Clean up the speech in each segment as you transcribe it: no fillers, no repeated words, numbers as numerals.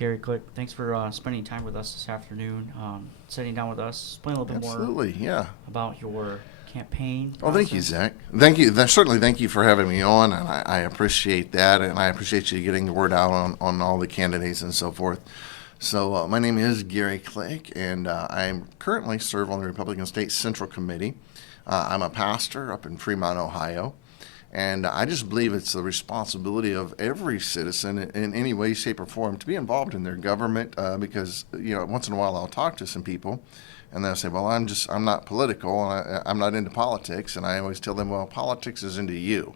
Gary Click, thanks for spending time with us this afternoon, sitting down with us, explain a little bit more Absolutely, yeah. about your campaign Well, thank you, process. Zach. Thank you. Certainly, thank you for having me on, and I appreciate that, and I appreciate you getting the word out on all the candidates and so forth. So, my name is Gary Click, and I currently serve on the Republican State Central Committee. I'm a pastor up in Fremont, Ohio, and I just believe it's the responsibility of every citizen in any way, shape, or form to be involved in their government because, once in a while I'll talk to some people and they'll say, well, I'm not political and I'm not into politics. And I always tell them, well, politics is into you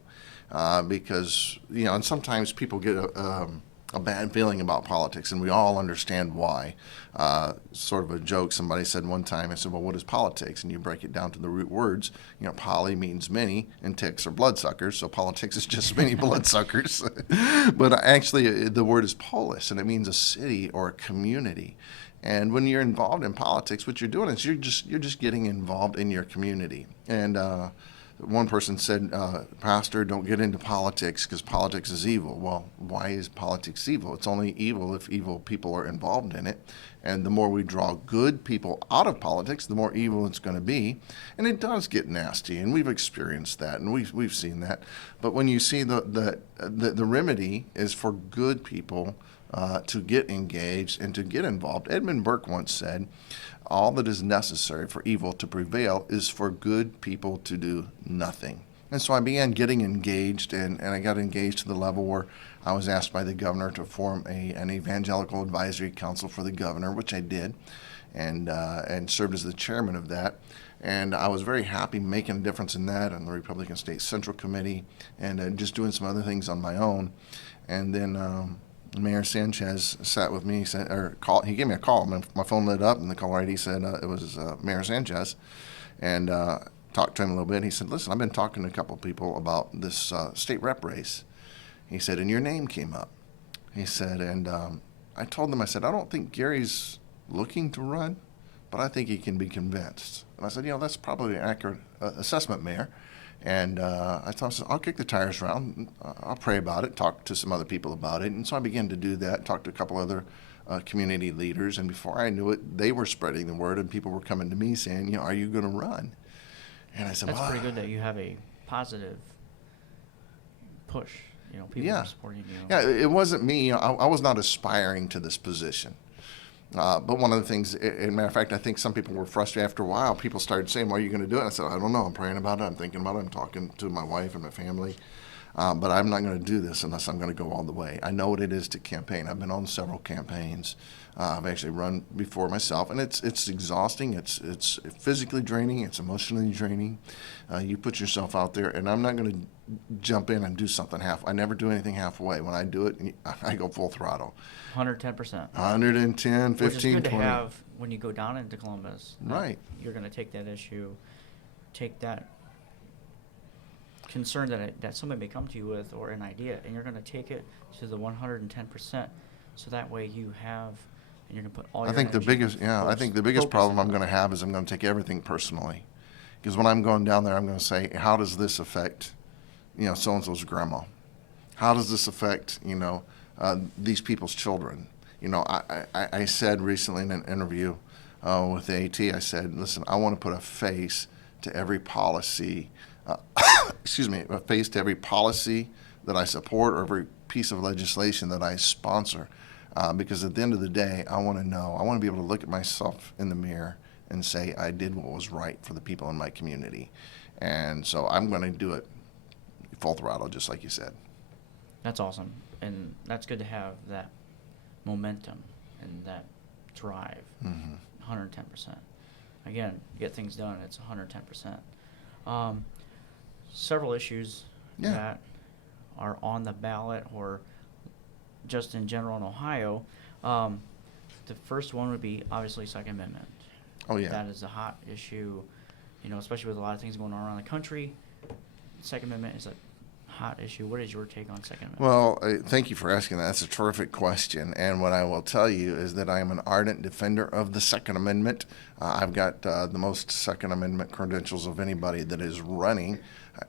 because, and sometimes people get a bad feeling about politics, and we all understand why. Sort of a joke, somebody said one time, I said, well, what is politics? And you break it down to the root words. Poly means many, and ticks are bloodsuckers, so politics is just many bloodsuckers. But actually, the word is polis, and it means a city or a community. And when you're involved in politics, what you're doing is you're just getting involved in your community. And one person said, Pastor, don't get into politics because politics is evil. Well, why is politics evil? It's only evil if evil people are involved in it. And the more we draw good people out of politics, the more evil it's going to be. And it does get nasty, and we've experienced that, and we've seen that. But when you see the remedy is for good people to get engaged and to get involved. Edmund Burke once said, all that is necessary for evil to prevail is for good people to do nothing. And so I began getting engaged, and I got engaged to the level where I was asked by the governor to form an evangelical advisory council for the governor, which I did, and served as the chairman of that. And I was very happy making a difference in that and the Republican State Central Committee, and just doing some other things on my own. And then Mayor Sanchez sat with me. He gave me a call. My phone lit up, and the caller ID said it was Mayor Sanchez, and talked to him a little bit. He said, "Listen, I've been talking to a couple of people about this state rep race." He said, "And your name came up." He said, and I told them, I said, "I don't think Gary's looking to run, but I think he can be convinced." And I said, "That's probably an accurate assessment, Mayor." And I thought, I'll kick the tires around. I'll pray about it, talk to some other people about it. And so I began to do that, talk to a couple other community leaders. And before I knew it, they were spreading the word, and people were coming to me saying, are you going to run? And I said, That's well, pretty good that you have a positive push. People yeah. are supporting you. Yeah, it wasn't me. I was not aspiring to this position. But one of the things, as a matter of fact, I think some people were frustrated after a while. People started saying, "Well, are you going to do it?" I said, "I don't know. I'm praying about it. I'm thinking about it. I'm talking to my wife and my family. But I'm not going to do this unless I'm going to go all the way. I know what it is to campaign. I've been on several campaigns. I've actually run before myself, and it's exhausting. It's physically draining. It's emotionally draining. You put yourself out there, and I'm not going to jump in and do something half. I never do anything halfway. When I do it, I go full throttle. 110%. 110, 15, Which is good 20. to have when you go down into Columbus. Right. You're going to take that issue, take that concern that somebody may come to you with, or an idea, and you're going to take it to the 110%. So that way you have, and you're going to put all your I think the energy biggest focus problem I'm on going to have is I'm going to take everything personally. Because when I'm going down there, I'm going to say, how does this affect, so-and-so's grandma? How does this affect, these people's children? I said recently in an interview with the AT, I said, listen, I want to put a face to every policy, a face to every policy that I support or every piece of legislation that I sponsor. Because at the end of the day, I want to be able to look at myself in the mirror and say I did what was right for the people in my community. And so I'm going to do it full throttle, just like you said. That's awesome, and that's good to have that momentum and that drive. 110%. Again, get things done. It's 110%. Several issues that are on the ballot, or just in general in Ohio. The first one would be obviously Second Amendment. Oh yeah. That is a hot issue, especially with a lot of things going on around the country. Second Amendment is a hot issue. What is your take on Second Amendment? Well, thank you for asking that. That's a terrific question. And what I will tell you is that I am an ardent defender of the Second Amendment. I've got the most Second Amendment credentials of anybody that is running.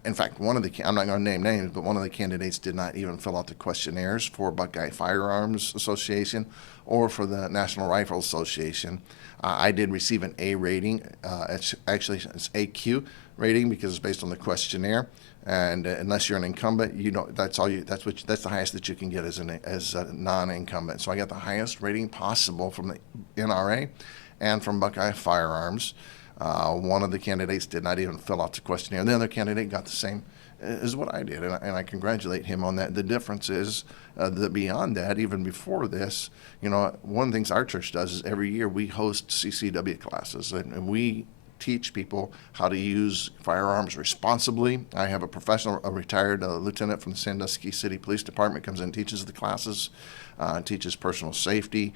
In fact, I'm not going to name names, but one of the candidates did not even fill out the questionnaires for Buckeye Firearms Association or for the National Rifle Association. I did receive an A rating. Actually, it's AQ rating because it's based on the questionnaire. And unless you're an incumbent, that's all you. That's the highest that you can get as a non-incumbent. So I got the highest rating possible from the NRA and from Buckeye Firearms. One of the candidates did not even fill out the questionnaire. The other candidate got the same as what I did, and I congratulate him on that. The difference is that beyond that, even before this, one of the things our church does is every year we host CCW classes, and we teach people how to use firearms responsibly. I have a retired lieutenant from the Sandusky City Police Department comes in and teaches the classes, teaches personal safety,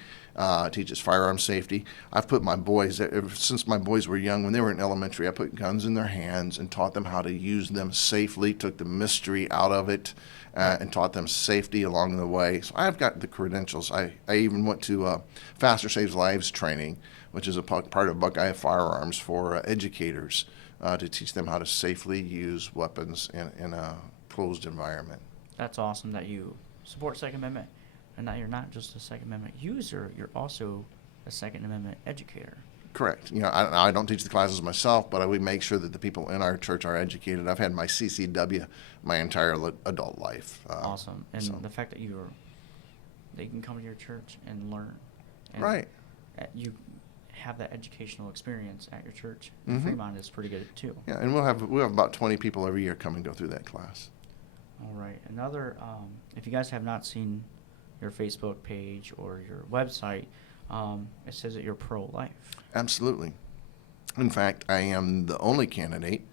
teaches firearm safety. I've put my boys, since my boys were young, when they were in elementary, I put guns in their hands and taught them how to use them safely, took the mystery out of it, and taught them safety along the way. So I've got the credentials. I even went to Faster Saves Lives training, which is a part of Buckeye Firearms for educators to teach them how to safely use weapons in a closed environment. That's awesome that you support Second Amendment, and that you're not just a Second Amendment user, you're also a Second Amendment educator. Correct. I don't teach the classes myself, but we make sure that the people in our church are educated. I've had my CCW my entire adult life. Awesome. And the fact that they can come to your church and learn. And right. You have that educational experience at your church. Mm-hmm. Fremont is pretty good too. Yeah, and we'll have about 20 people every year come and go through that class. All right. Another, if you guys have not seen your Facebook page or your website, it says that you're pro-life. Absolutely. In fact, I am the only candidate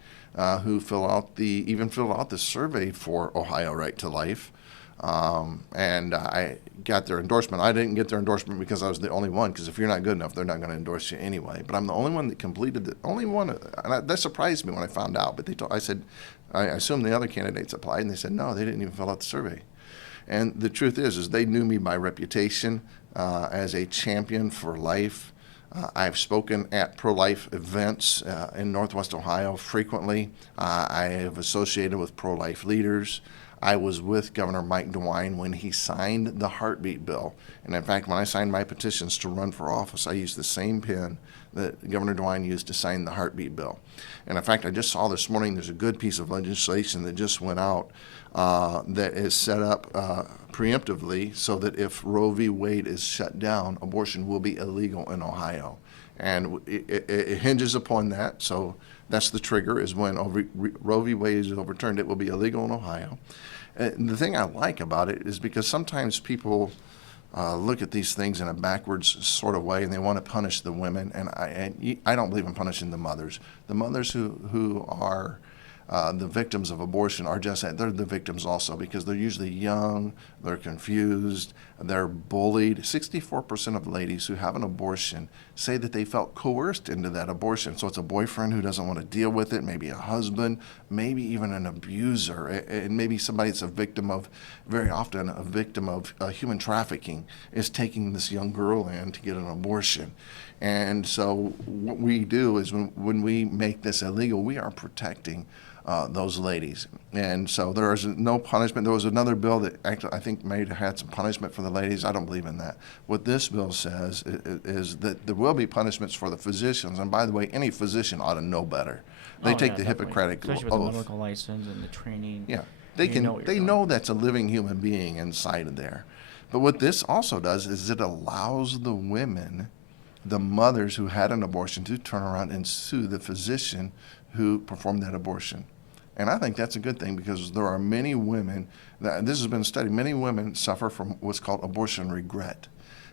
who filled out the survey for Ohio Right to Life. And I got their endorsement. I didn't get their endorsement because I was the only one, because if you're not good enough, they're not going to endorse you anyway. But I'm the only one that completed it. Only one. And that surprised me when I found out. But I said, I assumed the other candidates applied, and they said, no, they didn't even fill out the survey. And the truth is they knew me by reputation as a champion for life. I've spoken at pro-life events in Northwest Ohio frequently. I have associated with pro-life leaders. I was with Governor Mike DeWine when he signed the heartbeat bill. And in fact, when I signed my petitions to run for office, I used the same pen that Governor DeWine used to sign the heartbeat bill. And in fact, I just saw this morning there's a good piece of legislation that just went out that is set up preemptively so that if Roe v. Wade is shut down, abortion will be illegal in Ohio. And it hinges upon that. So that's the trigger, is when Roe v. Wade is overturned, it will be illegal in Ohio. And the thing I like about it is because sometimes people look at these things in a backwards sort of way, and they want to punish the women. And I don't believe in punishing the mothers. The mothers who are the victims of abortion are just that. They're the victims also, because they're usually young, they're confused, they're bullied. 64% of ladies who have an abortion say that they felt coerced into that abortion. So it's a boyfriend who doesn't want to deal with it, maybe a husband, maybe even an abuser, and maybe somebody that's very often a victim of human trafficking is taking this young girl in to get an abortion. And so what we do is when we make this illegal, we are protecting those ladies. And so there is no punishment. There was another bill that actually I think may have had some punishment for the ladies. I don't believe in that. What this bill says is that there will be punishments for the physicians. And by the way, any physician ought to know better. They take the Hippocratic oath. Especially with the medical license and the training. Yeah, they know that's a living human being inside of there. But what this also does is it allows the women, the mothers who had an abortion, to turn around and sue the physician who performed that abortion. And I think that's a good thing, because there are many women, this has been studied, many women suffer from what's called abortion regret.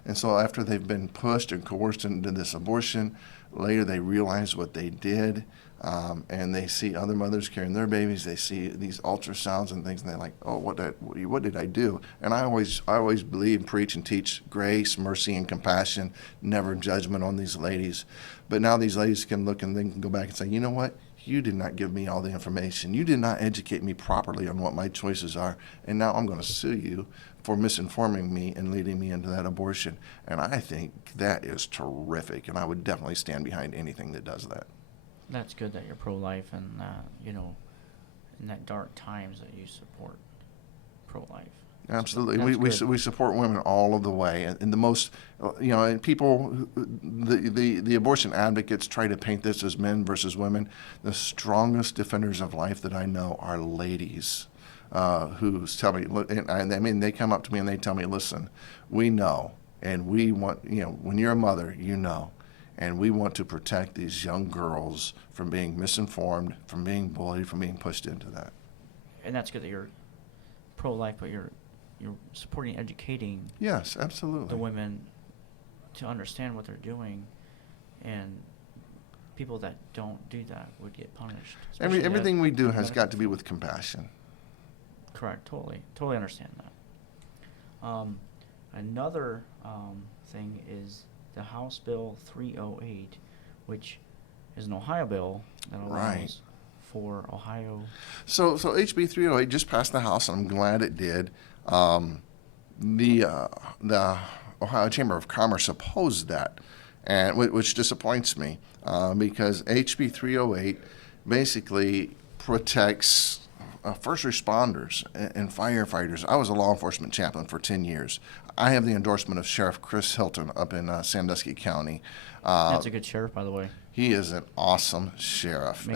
And so after they've been pushed and coerced into this abortion, later they realize what they did, and they see other mothers carrying their babies. They see these ultrasounds and things, and they're like, oh, what did I do? And I always believe, preach, and teach grace, mercy, and compassion, never judgment on these ladies. But now these ladies can look and they can go back and say, you know what? You did not give me all the information. You did not educate me properly on what my choices are, and now I'm going to sue you for misinforming me and leading me into that abortion. And I think that is terrific, and I would definitely stand behind anything that does that. That's good that you're pro-life, and in that dark times that you support pro-life. Absolutely. That's We good. support women all of the way. And the most, and people, the abortion advocates try to paint this as men versus women. The strongest defenders of life that I know are ladies who tell me, and I mean, they come up to me and they tell me, listen, we know, and we want, when you're a mother, and we want to protect these young girls from being misinformed, from being bullied, from being pushed into that. And that's good that you're pro-life, but you're supporting, educating Yes, absolutely. the women to understand what they're doing, and people that don't do that would get punished. especially that Everything we do has medical got to be field. with compassion. Correct. Totally understand that. Another thing is the House Bill 308, which is an Ohio bill that allows Right. for Ohio. So HB 308 just passed the House, and I'm glad it did. The Ohio Chamber of Commerce opposed that, and which disappoints me because HB 308 basically protects first responders and firefighters. I was a law enforcement chaplain for 10 years. I have the endorsement of Sheriff Chris Hilton up in Sandusky County. That's a good sheriff, by the way. He is an awesome sheriff.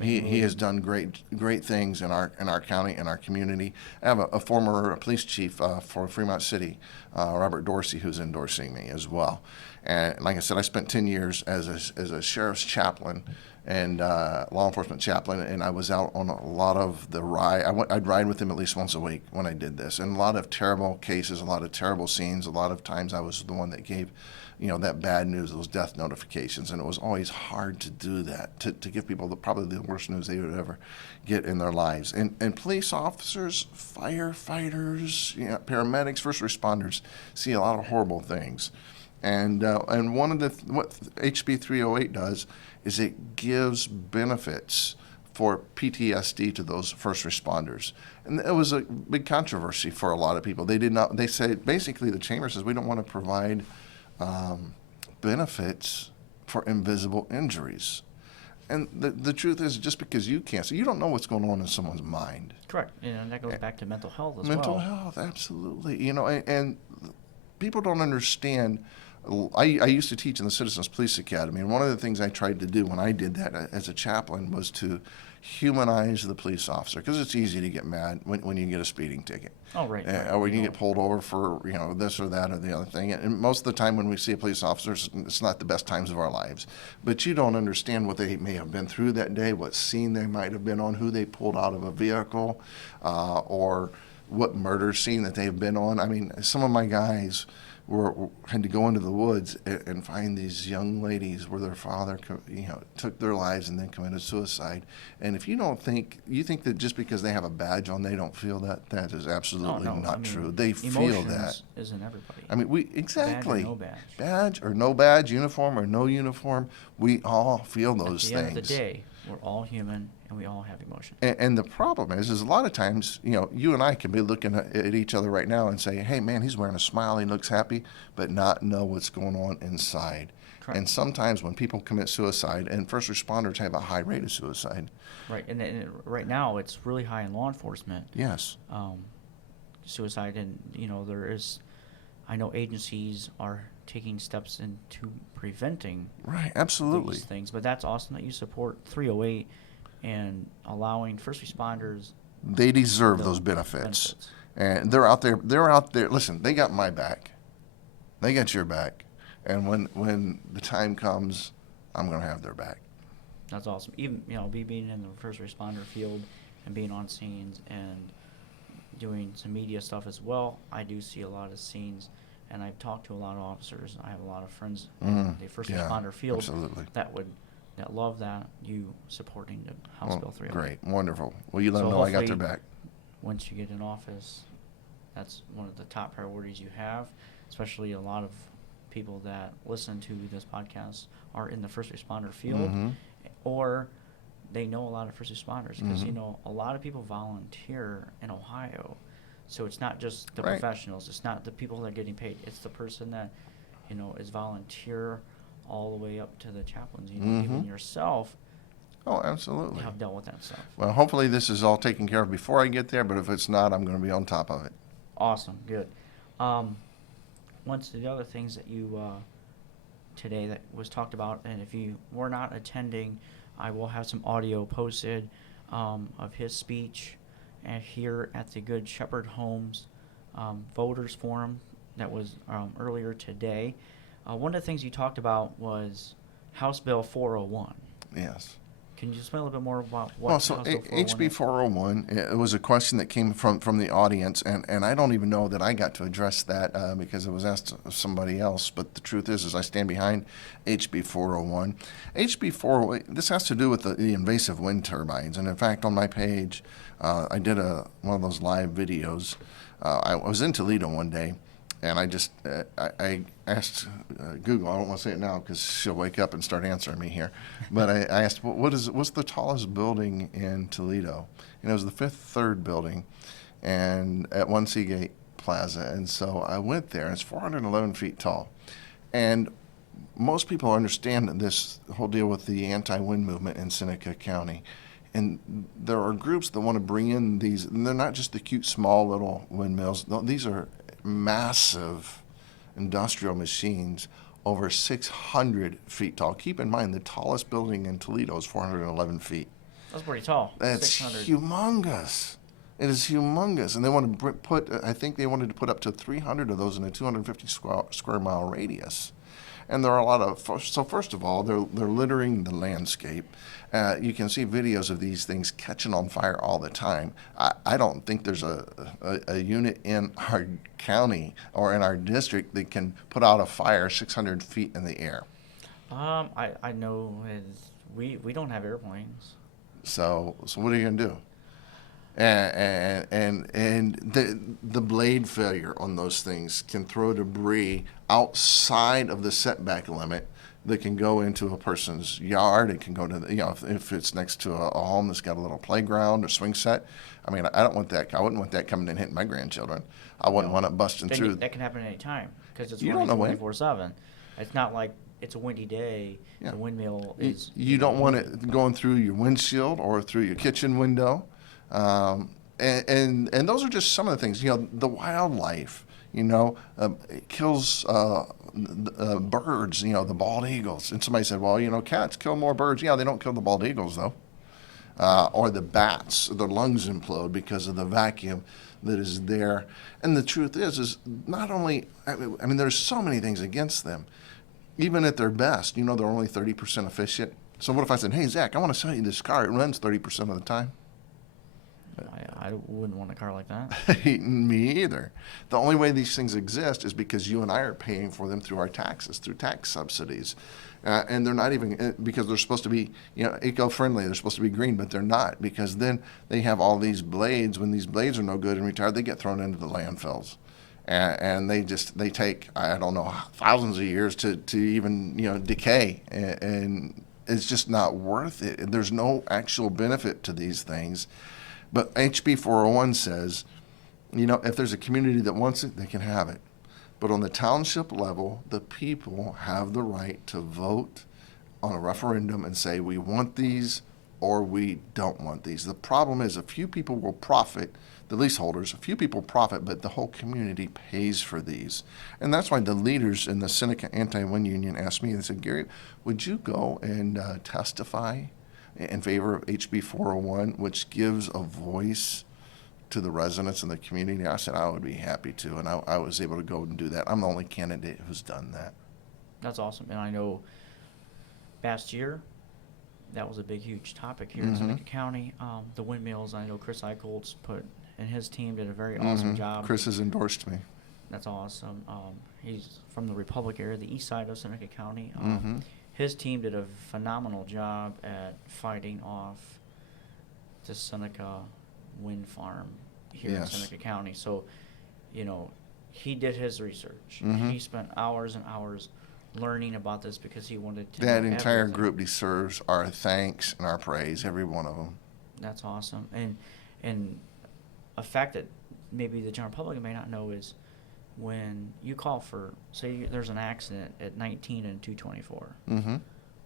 He has done great things in our county and our community. I have a former police chief for Fremont City, Robert Dorsey, who's endorsing me as well. And like I said, I spent 10 years as a sheriff's chaplain and law enforcement chaplain, and I was out on a lot of the ride. I'd ride with him at least once a week when I did this, and a lot of terrible cases, a lot of terrible scenes. A lot of times I was the one that gave that bad news, those death notifications, and it was always hard to do that, to give people probably the worst news they would ever get in their lives. And police officers, firefighters, paramedics, first responders see a lot of horrible things. And one of what HB 308 does is it gives benefits for PTSD to those first responders. And it was a big controversy for a lot of people. They say, basically the chamber says we don't want to provide benefits for invisible injuries. And the truth is, just because you can't, so you don't know what's going on in someone's mind. Correct. And that goes back to mental health as Mental well. health, absolutely. And people don't understand. I used to teach in the Citizens Police Academy, and one of the things I tried to do when I did that as a chaplain was to humanize the police officer, because it's easy to get mad when you get a speeding ticket. Oh, right. Or when you get pulled over for this or that or the other thing. And most of the time when we see a police officer, it's not the best times of our lives. But you don't understand what they may have been through that day, what scene they might have been on, who they pulled out of a vehicle, or what murder scene that they've been on. I mean, some of my guys had to go into the woods and find these young ladies where their father, took their lives and then committed suicide. And if you think that just because they have a badge on, they don't feel that, that is absolutely not true. They feel that. Is in everybody. I mean, exactly. Badge or no badge. Badge or no badge, uniform or no uniform, we all feel those things. At the end of the day, we're all human and we all have emotion. And the problem is a lot of times, you and I can be looking at each other right now and say, hey, man, he's wearing a smile, he looks happy, but not know what's going on inside. Correct. And sometimes when people commit suicide, and first responders have a high rate of suicide. Right. And right now, it's really high in law enforcement. Yes. Suicide. And, I know agencies are taking steps into preventing Right, absolutely. these things. But that's awesome that you support 308 and allowing first responders. They deserve those benefits. And they're out there. Listen, they got my back. They got your back. And when the time comes, I'm going to have their back. That's awesome. Even, being in the first responder field and being on scenes and doing some media stuff as well, I do see a lot of scenes, and I've talked to a lot of officers. I have a lot of friends in the first responder field absolutely. that love that you supporting the House Bill 308. Great, wonderful. Well, you let them So know I got their hopefully, back. Once you get in office, that's one of the top priorities you have, especially a lot of people that listen to this podcast are in the first responder field, or they know a lot of first responders, because a lot of people volunteer in Ohio, so it's not just the professionals, it's not the people that are getting paid, it's the person that is volunteer all the way up to the chaplains. Even yourself. Oh, absolutely. Have dealt with that stuff. Well, hopefully this is all taken care of before I get there, but if it's not, I'm going to be on top of it. Awesome, good. One of the other things that you today that was talked about, and if you were not attending, I will have some audio posted of his speech here at the Good Shepherd Homes Voters Forum that was earlier today. One of the things you talked about was House Bill 401. Yes. Can you explain a little bit more about what Well, so House Bill 401 HB is? 401, it was a question that came from the audience, and I don't even know that I got to address that because it was asked of somebody else. But the truth is I stand behind HB 401. HB 401, this has to do with the invasive wind turbines. And in fact, on my page, I did one of those live videos. I was in Toledo one day, and I asked Google. I don't want to say it now because she'll wake up and start answering me here. But I asked, what's the tallest building in Toledo? And it was the third building, and at One Seagate Plaza. And so I went there. And it's 411 feet tall, and most people understand this whole deal with the anti-wind movement in Seneca County. And there are groups that want to bring in these, and they're not just the cute small little windmills. No, these are massive industrial machines over 600 feet tall. Keep in mind, the tallest building in Toledo is 411 feet. That's pretty tall. That's 600. humongous. It is humongous. And they want to put, I think they wanted to put up to 300 of those in a 250 square mile radius. And there are a lot of, so first of all, they're littering the landscape. You can see videos of these things catching on fire all the time. I don't think there's a unit in our county or in our district that can put out a fire 600 feet in the air. I know we don't have airplanes. So what are you gonna do? And the blade failure on those things can throw debris outside of the setback limit that can go into a person's yard. It can go to if it's next to a home that's got a little playground or swing set. I mean, I don't want that. I wouldn't want that coming and hitting my grandchildren. I wouldn't want it busting through. That can happen any time because it's You running don't know when. 24/7. It's not like it's a windy day. Yeah. The windmill is. You don't want it going through your windshield or through your kitchen window. And those are just some of the things. The wildlife, it kills birds, the bald eagles. And somebody said, well, cats kill more birds. Yeah, they don't kill the bald eagles, though. Or the bats, their lungs implode because of the vacuum that is there. And the truth is not only, I mean, there's so many things against them. Even at their best, they're only 30% efficient. So what if I said, hey, Zach, I want to sell you this car. It runs 30% of the time. I wouldn't want a car like that. Me either. The only way these things exist is because you and I are paying for them through our taxes, through tax subsidies. And they're not even, because they're supposed to be, eco-friendly. They're supposed to be green, but they're not, because then they have all these blades. When these blades are no good and retired, they get thrown into the landfills. And they take, I don't know, thousands of years to even, decay. And it's just not worth it. There's no actual benefit to these things. But HB 401 says, if there's a community that wants it, they can have it. But on the township level, the people have the right to vote on a referendum and say, we want these or we don't want these. The problem is a few people will profit, the leaseholders, a few people profit, but the whole community pays for these. And that's why the leaders in the Seneca Anti-Wind Union asked me, they said, Gary, would you go and testify in favor of HB 401, which gives a voice to the residents in the community? I said I would be happy to, and I was able to go and do that. I'm the only candidate who's done that. That's awesome. And I know last year that was a big, huge topic here in Seneca County. The windmills, I know Chris Eicholtz and his team did a very awesome job. Chris has endorsed me. That's awesome. He's from the Republic area, the east side of Seneca County. His team did a phenomenal job at fighting off the Seneca wind farm here in Seneca County. So, he did his research. He spent hours and hours learning about this because he wanted to. That entire group deserves our thanks and our praise, every one of them. That's awesome. And a fact that maybe the general public may not know is when you call for, say there's an accident at 19 and 224.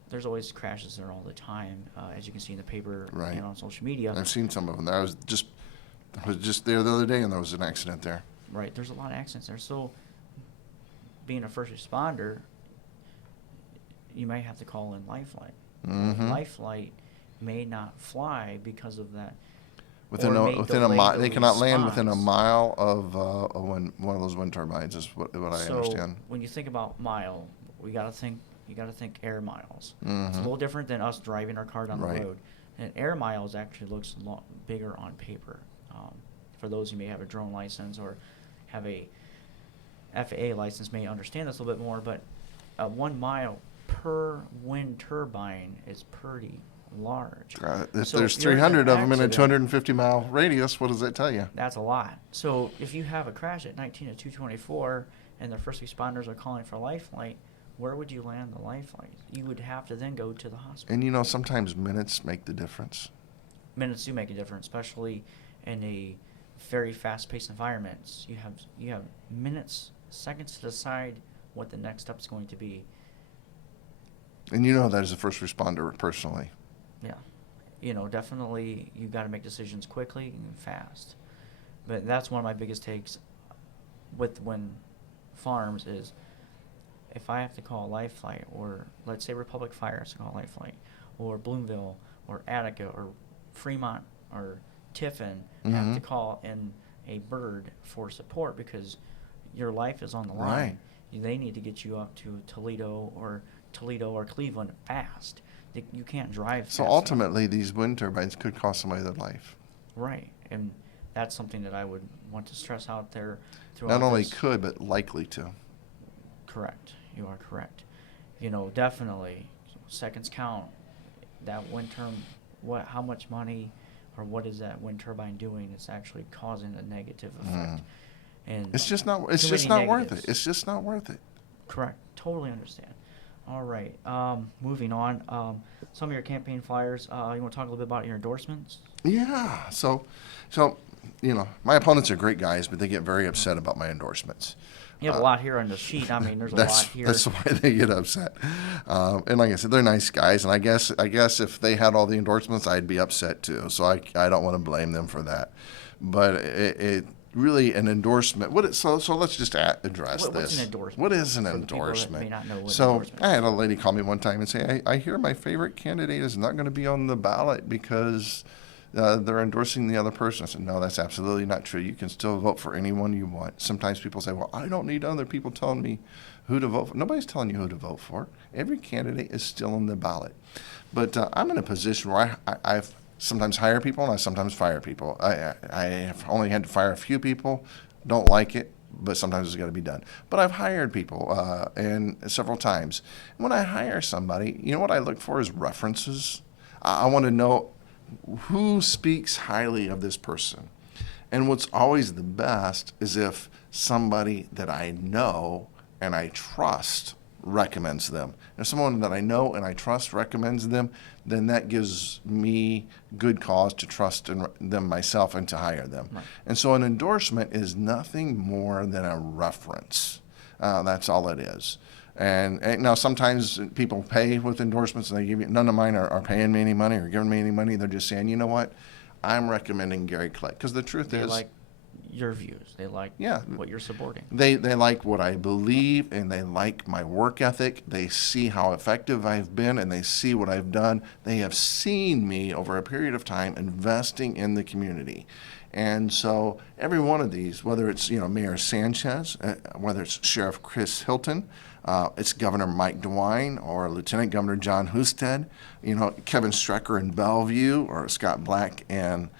There's always crashes there all the time, as you can see in the paper and on social media. I've seen some of them. I was just there the other day, and there was an accident there. right? There's a lot of accidents there. So, being a first responder, you may have to call in Lifeline. Mm-hmm. Lifeline may not fly because of that. Within or a, may within a delay mile, the they cannot land within a response. mile of one of those wind turbines. Is what I So understand. when you think about mile, you got to think air miles. It's a Mhm. little different than us driving our car down Right. the road. And air miles actually looks a lot bigger on paper. For those who may have a drone license or have a FAA license, may understand this a little bit more. But 1 mile per wind turbine is pretty large. If So there's if you're in an 300 of them in a accident, 250-mile radius, what does that tell you? that's a lot. So if you have a crash at 19 to 224 and the first responders are calling for Lifeline, where would you land the Lifeline? You would have to then go to the hospital. And you know, sometimes minutes make the difference. Minutes do make a difference, especially in a very fast-paced environment. You have minutes, seconds to decide what the next step is going to be. And you know that as a first responder personally. Yeah, definitely you got to make decisions quickly and fast. But that's one of my biggest takes with when farms is if I have to call Lifeline, or let's say Republic Fire has to call Lifeline, or Bloomville, or Attica, or Fremont, or Tiffin have to Mhm. call in a bird for support because your life is on the Right. line. They need to get you up to Toledo or Cleveland fast. You can't drive So fast enough. ultimately, these wind turbines could cost somebody their life. Right, and that's something that I would want to stress out there throughout Not only this. could, but likely to. Correct. You are correct. Definitely seconds count. That wind term, how much money or what is that wind turbine doing? It's actually causing a negative effect. And It's just not. It's too just many not worth negatives. it. It's just not worth it. Correct. Totally understand. All right. Moving on. Some of your campaign flyers. You want to talk a little bit about your endorsements? Yeah. So, my opponents are great guys, but they get very upset about my endorsements. You have a lot here on the sheet. I mean, there's a That's lot here. that's why they get upset. And like I said, they're nice guys, and I guess if they had all the endorsements, I'd be upset too. So I don't want to blame them for that. But it really an endorsement. So let's just address this. What's an endorsement? What is an For the people that endorsement? may not know what an So endorsement I is. had a lady call me one time and say, I hear my favorite candidate is not going to be on the ballot because they're endorsing the other person. I said, no, that's absolutely not true. You can still vote for anyone you want. Sometimes people say, well, I don't need other people telling me who to vote for. Nobody's telling you who to vote for. Every candidate is still on the ballot. But I'm in a position where I've sometimes hire people and I sometimes fire people. I have only had to fire a few people. Don't like it, but sometimes it's got to be done. But I've hired people and several times. When I hire somebody, you know what I look for is references. I want to know who speaks highly of this person. And what's always the best is if somebody that I know and I trust recommends them. If someone that I know and I trust recommends them, then that gives me good cause to trust in them myself and to hire them. Right. And so an endorsement is nothing more than a reference. That's all it is. And now sometimes people pay with endorsements and they give you, none of mine are paying me any money or giving me any money. They're just saying, you know what, I'm recommending Gary Click. Because the truth They is, like your views. They like what you're supporting. they like what I believe and they like my work ethic. They see how effective I've been and they see what I've done. They have seen me over a period of time investing in the community. And so every one of these, whether it's Mayor Sanchez, whether it's Sheriff Chris Hilton, it's Governor Mike DeWine or Lieutenant Governor John Husted, Kevin Strecker in Bellevue or Scott Black and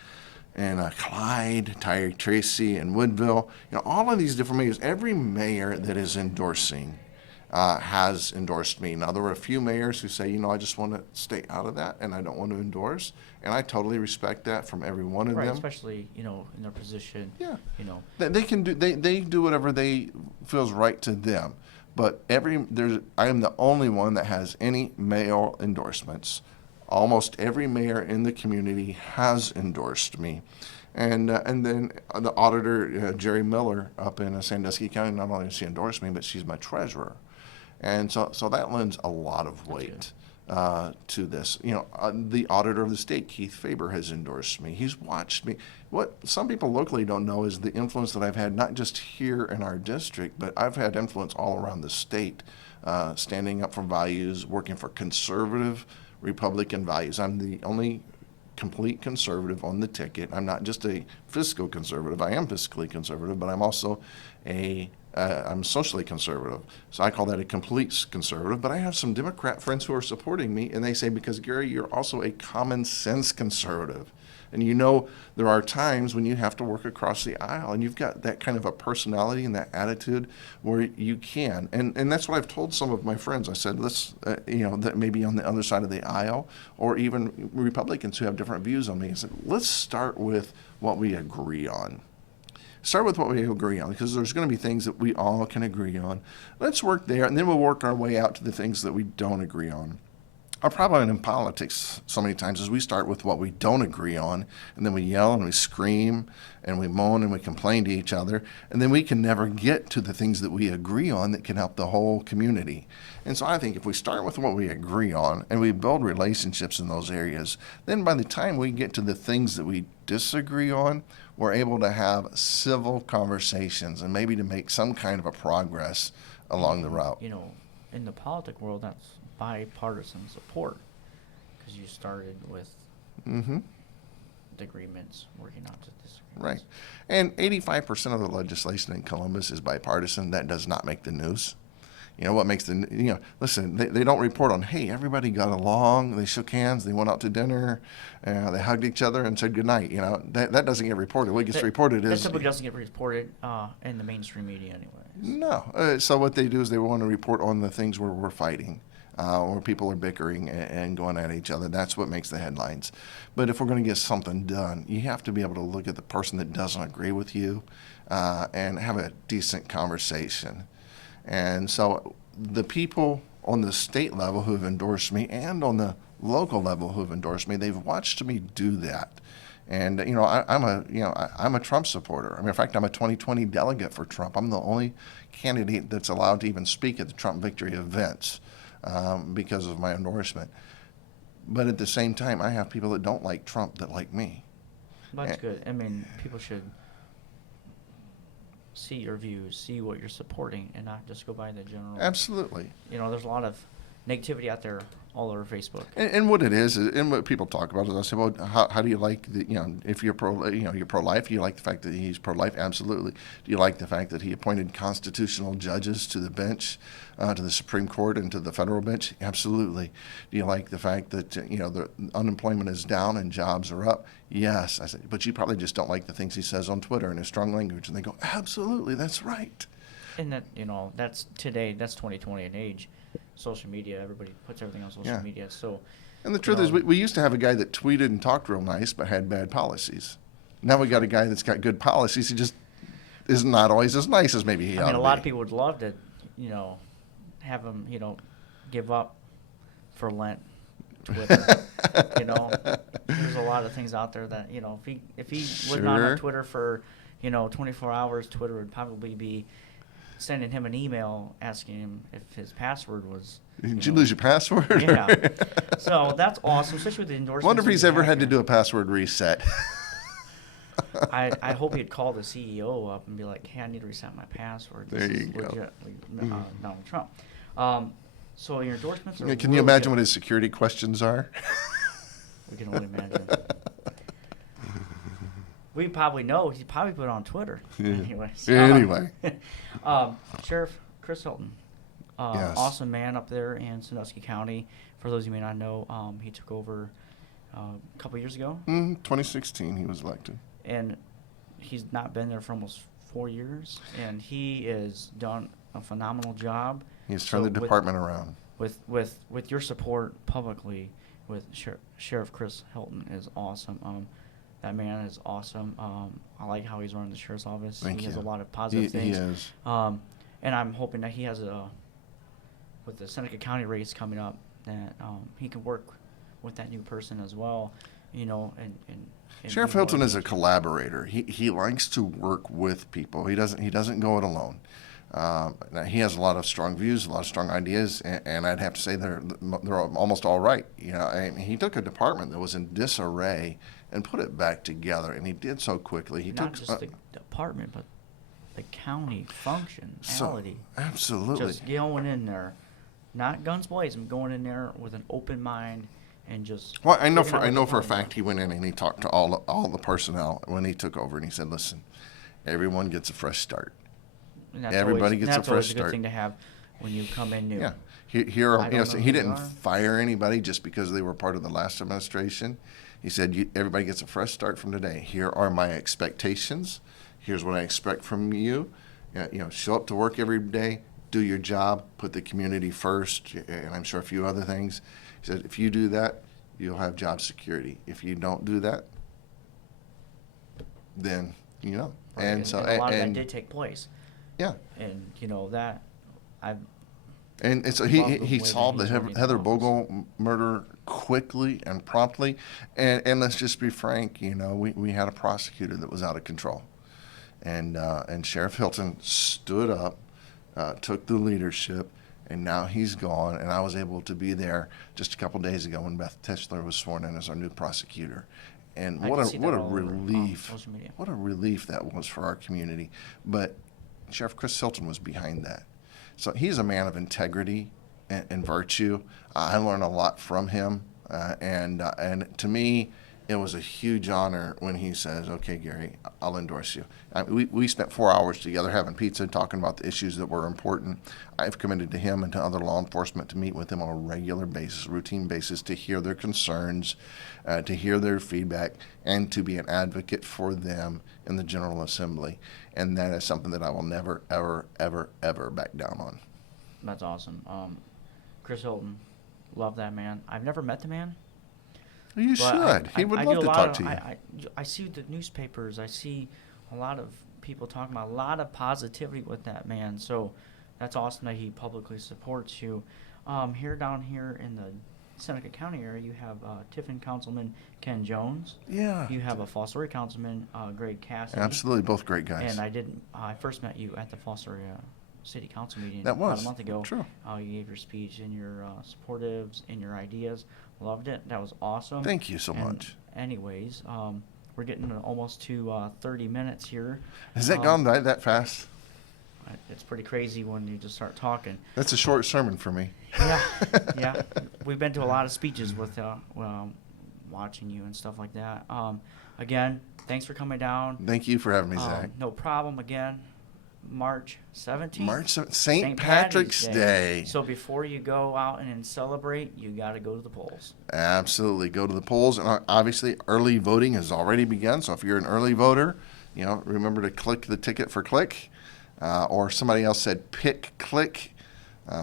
Clyde, Tyre Tracy in Woodville, all of these different mayors, every mayor that is endorsing has endorsed me. Now, there were a few mayors who say, I just want to stay out of that and I don't want to endorse. And I totally respect that from every one of Right, them. especially, in their position. Yeah. They They do whatever they feels right to them. But I am the only one that has any mayoral endorsements. Almost every mayor in the community has endorsed me. And then the auditor, Jerry Miller, up in Sandusky County, not only does she endorse me, but she's my treasurer. And so that lends a lot of weight. to this. The auditor of the state, Keith Faber, has endorsed me. He's watched me. What some people locally don't know is the influence that I've had, not just here in our district, but I've had influence all around the state, standing up for values, working for conservative Republican values. I'm the only complete conservative on the ticket. I'm not just a fiscal conservative. I am fiscally conservative, but I'm also I'm socially conservative. So I call that a complete conservative. But I have some Democrat friends who are supporting me, and they say, because Gary, you're also a common sense conservative. And there are times when you have to work across the aisle, and you've got that kind of a personality and that attitude where you can. And that's what I've told some of my friends. I said, let's, that maybe on the other side of the aisle, or even Republicans who have different views on me. I said, let's start with what we agree on. Start with what we agree on, because there's going to be things that we all can agree on. Let's work there, and then we'll work our way out to the things that we don't agree on. Our problem in politics so many times is we start with what we don't agree on, and then we yell and we scream and we moan and we complain to each other, and then we can never get to the things that we agree on that can help the whole community. And so I think if we start with what we agree on and we build relationships in those areas, then by the time we get to the things that we disagree on, we're able to have civil conversations and maybe to make some kind of a progress along the route. In the politic world, that's bipartisan support, because you started with agreements working out to disagreements. Right. And 85% of the legislation in Columbus is bipartisan. That does not make the news. What makes listen, they don't report on, hey, everybody got along, they shook hands, they went out to dinner, they hugged each other and said goodnight. That doesn't get reported. What gets reported is... That typically doesn't get reported in the mainstream media anyways. No. So what they do is they want to report on the things where we're fighting, where people are bickering and going at each other. That's what makes the headlines. But if we're going to get something done, you have to be able to look at the person that doesn't agree with you and have a decent conversation. And so the people on the state level who have endorsed me and on the local level who have endorsed me, they've watched me do that. And I'm a Trump supporter. In fact, I'm a 2020 delegate for Trump. I'm the only candidate that's allowed to even speak at the Trump victory events because of my endorsement. But at the same time, I have people that don't like Trump that like me. That's good. People should see your views, see what you're supporting, and not just go by the general. Absolutely. There's a lot of negativity out there all over Facebook. And what it is, and what people talk about is, I say, well, how do you like if you're you're pro-life, do you like the fact that he's pro-life? Absolutely. Do you like the fact that he appointed constitutional judges to the bench, to the Supreme Court and to the federal bench? Absolutely. Do you like the fact that, the unemployment is down and jobs are up? Yes. I say, but you probably just don't like the things he says on Twitter in his strong language. And they go, absolutely, that's right. And that, that's today, that's 2020 and age. Social media, everybody puts everything on social media. So, and the truth is, we used to have a guy that tweeted and talked real nice, but had bad policies. Now we got a guy that's got good policies. He just is not always as nice as maybe he ought to be. A lot of people would love to, have him, give up for Lent. Twitter, there's a lot of things out there that if he was not on Twitter for 24 hours, Twitter would probably be sending him an email asking him if his password was. Did you lose your password? Yeah. So that's awesome, especially with the endorsements. Wonder if he's ever had to do a password reset. I hope he'd call the CEO up and be like, "Hey, I need to reset my password." There you go. Donald Trump. So your endorsements are. Can you imagine what his security questions are? We can only imagine. We probably know. He probably put it on Twitter. Anyway. Sheriff Chris Hilton. Yes. Awesome man up there in Sandusky County. For those you may not know, he took over a couple years ago. 2016 he was elected. And he's not been there for almost 4 years. And he has done a phenomenal job. He's turned the department around. With your support publicly, with Sheriff Chris Hilton is awesome. That man is awesome. I like how he's running the sheriff's office. He has a lot of positive things. He is. And I'm hoping that he has with the Seneca County race coming up, that he can work with that new person as well, and Sheriff Hilton is a collaborator. He likes to work with people. He doesn't go it alone. Now he has a lot of strong views, a lot of strong ideas, and I'd have to say they're almost all right. You know, I mean, he took a department that was in disarray and put it back together, and he did so quickly. He Not took just the department, but the county functionality. Absolutely. Just going in there, not guns blazing, going in there with an open mind and just. Well, I know figuring out for what the a problem fact he went in and he talked to all the personnel when he took over, and he said, "Listen, everyone gets a fresh start. And that's Everybody gets a that's always fresh a good start." thing to have when you come in new. Yeah. I Here, don't know so who he they didn't are. fire anybody just because they were part of the last administration. He said, everybody gets a fresh start from today. Here are my expectations. Here's what I expect from you. You know, show up to work every day, do your job, put the community first, and I'm sure a few other things. He said, if you do that, you'll have job security. If you don't do that, then, you know. Right, And so, a lot of that did take place. yeah. And, you know, that, I've, And so Love the he way that solved the he's running the Heather office. Bogle murder quickly and promptly. And let's just be frank, you know, we had a prosecutor that was out of control. And Sheriff Hilton stood up, took the leadership, and now he's gone. And I was able to be there just a couple days ago when Beth Tischler was sworn in as our new prosecutor. And I what can a see that what a all over, relief! social media. What a relief that was for our community. But Sheriff Chris Hilton was behind that. So he's a man of integrity and virtue. I learned a lot from him, and to me, it was a huge honor when he says, "Okay, Gary, I'll endorse you." We spent 4 hours together having pizza, talking about the issues that were important. I've committed to him and to other law enforcement to meet with them on a regular basis, routine basis, to hear their concerns, to hear their feedback, and to be an advocate for them in the General Assembly. And that is something that I will never, ever, ever, ever back down on. That's awesome. Chris Hilton, love that man. I've never met the man. You but should. He would love do to a lot talk of- to you. I see the newspapers. I see a lot of people talking about a lot of positivity with that man. So that's awesome that he publicly supports you. Down here in the Seneca County area, you have Tiffin Councilman Ken Jones. Yeah. You have a Falls Story Councilman Greg Cassidy. Absolutely, both great guys. And I first met you at the Falls Story City Council meeting That about was a month ago. true. You gave your speech and your supportives and your ideas. Loved it. That was awesome. Thank you so And much. Anyways, we're getting almost to 30 minutes here. Has that gone by that fast? It's pretty crazy when you just start talking. That's a short sermon for me. Yeah, yeah. We've been to a lot of speeches with watching you and stuff like that. Again, thanks for coming down. Thank you for having me, Zach. No problem. Again, March 17th. March 7th, St. Patrick's Day. So before you go out and celebrate, you got to go to the polls. Absolutely. Go to the polls. And obviously, early voting has already begun. So if you're an early voter, you know, remember to click the ticket for click. Or somebody else said pick click.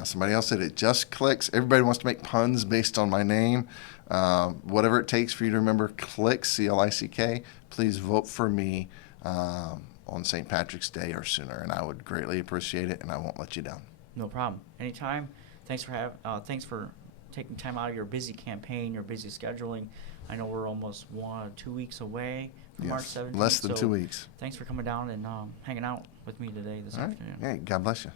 Somebody else said it just clicks. Everybody wants to make puns based on my name. Whatever it takes for you to remember click, C-L-I-C-K, please vote for me on St. Patrick's Day or sooner. And I would greatly appreciate it, and I won't let you down. No problem. Anytime. Thanks for taking time out of your busy campaign, your busy scheduling. I know we're almost 1 or 2 weeks away from March Yes, 17th. less than so 2 weeks. Thanks for coming down and hanging out with me today this All right. afternoon. Hey, God bless you.